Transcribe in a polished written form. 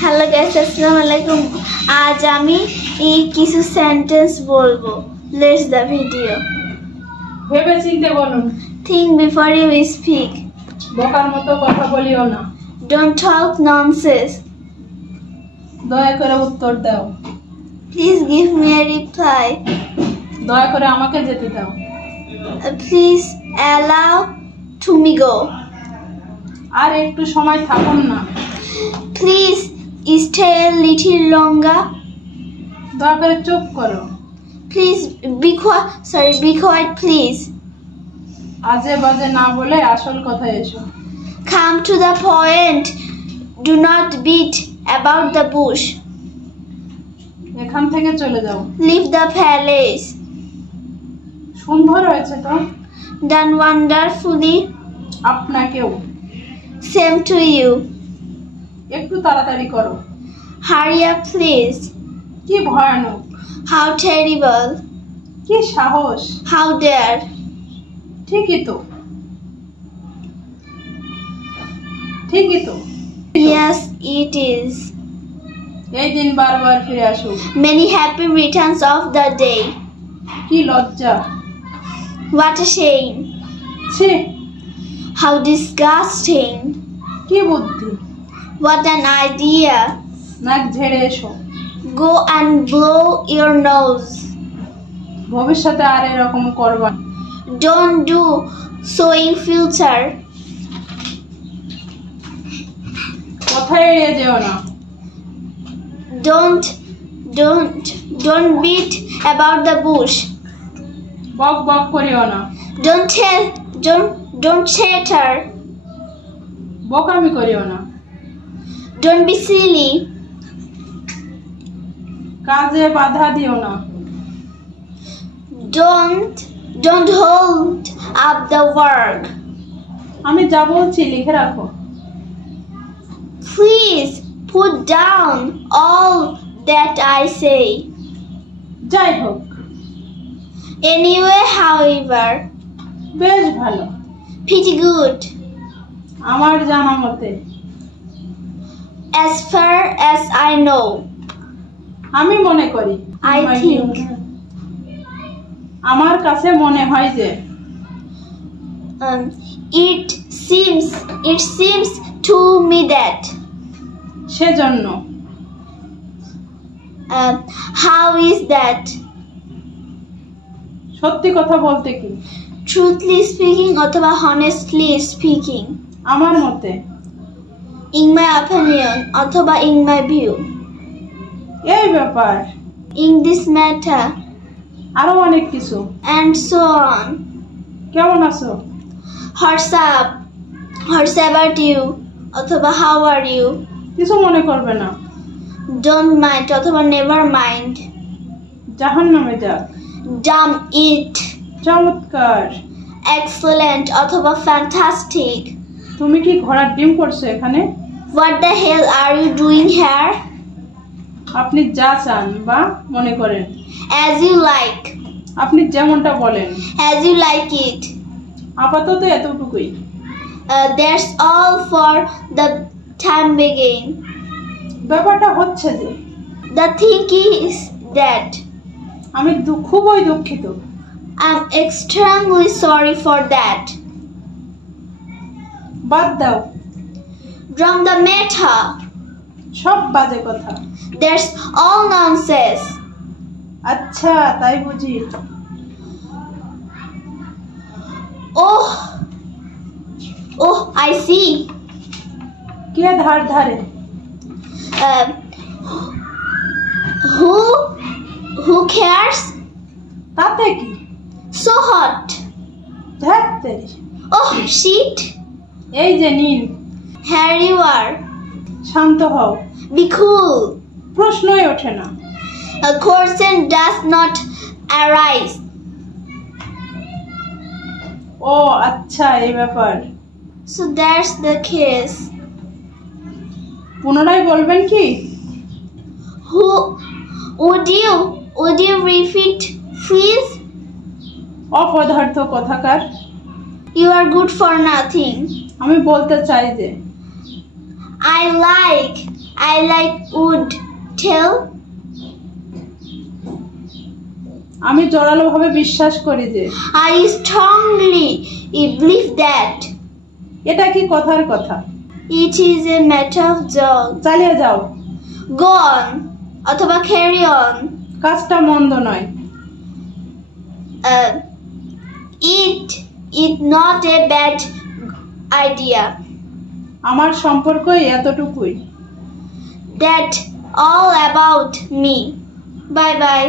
Hello guys, আসসালামু আলাইকুম। আজ আমি কিছু সেন্টেন্স বলবো। Let's the video. ভেবে চিন্তে বলুন। Think before you speak. বোকার মতো কথা বলিও না। Don't talk nonsense. দয়া করে উত্তর দাও। Please give me a reply. দয়া করে আমাকে যেতে দাও। Please allow to me go. আর একটু সময় থাকুন না। Please stay a little longer. দয়া করে চুপ করো। Please be quiet please. আজে বাজে না বলে আসল কথায় এসো। Come to the point. Do not beat about the bush. এখান থেকে চলে যাও। Leave the palace. সুন্দর হয়েছে তো। Done wonderfully. আপনাকেও। Same to you. একটু তাড়াতাড়ি করো। Hurry up please. কি ভয়ানক। How terrible. কি সাহস। How dare. ঠিকই তো। ঠিকই তো। Yes, it is. এই দিন বারবার ফিরে আসুক। Many happy returns of the day. কি লজ্জা। What a shame. ছি। How disgusting. কি বুদ্ধি। What an idea. নাক ঝেড়ে এসো। Go and blow your nose. ভবিষ্যতে আর এরকম করবা না। Don't do so in future. কথায় এড়িয়ে যেও না। Don't beat about the bush. বক বক করিও না। Don't chatter. বোকামি করিও না। Don't be silly. কাজে বাধা দিও না। Don't hold up the work. আমি যা বলছি লিখে রাখো। Please put down all that I say. যাই হোক। Anyway, however. বেশ ভালো। Pretty good. আমার জানা মতে। As far as I know. আমি মনে করি। I think. আমার কাছে মনে হয় যে। It seems to me that. সেজন্য। How is that? সত্যি কথা বলতে কি। Truthfully speaking অথবা honestly speaking. আমার মতে। In my opinion অথবা in my view. এই ব্যাপার। In this matter. আরো অনেক কিছু। And so on. কেমন আছো? What's about you অথবা how are you? কিছু মনে করবে না। Don't mind অথবা never mind. জাহান্নামে যাক। Damn it. চমৎকার। Excellent অথবা fantastic. তুমি কি ঘোড়ার ডিম করছো এখানে? What the hell are you doing here? আপনি যা চান বা মনে করেন। As you like. আপনি যেমনটা বলেন। As you like it. আপাতত এতটুকুই। That's all for the time being. ব্যাপারটা হচ্ছে যে। The thing is that. আমি খুবই দুঃখিত। I'm extremely sorry for that. বাদ দাও। Drop the matter. সব বাজে কথা। That's all nonsense. আচ্ছা তাই বুঝি। Oh, I see. কে ধার ধারে? Who cares? তাতে কি? So hot. ধ্যাত্তেরি। Oh shit. এই যে নিন। Here you are. শান্ত হও। Be cool. প্রশ্নই ওঠে না। A question does not arise. ও আচ্ছা এই ব্যাপার। So that's the case. পুনরায় বলবেন কি? Would you repeat please? অপদার্থ কথাকার। You are good for nothing. আমি বলতে চাই যে। I like wood tell. আমি জোরালোভাবে বিশ্বাস করি যে I strongly believe that এটা কি কথার কথা it is a matter of joke. চালিয়ে যাও Go on অথবা carry on. কাজটা মন্দ নয় It not a bad idea. আমার সম্পর্কই এতটুকুই That all about me. Bye bye.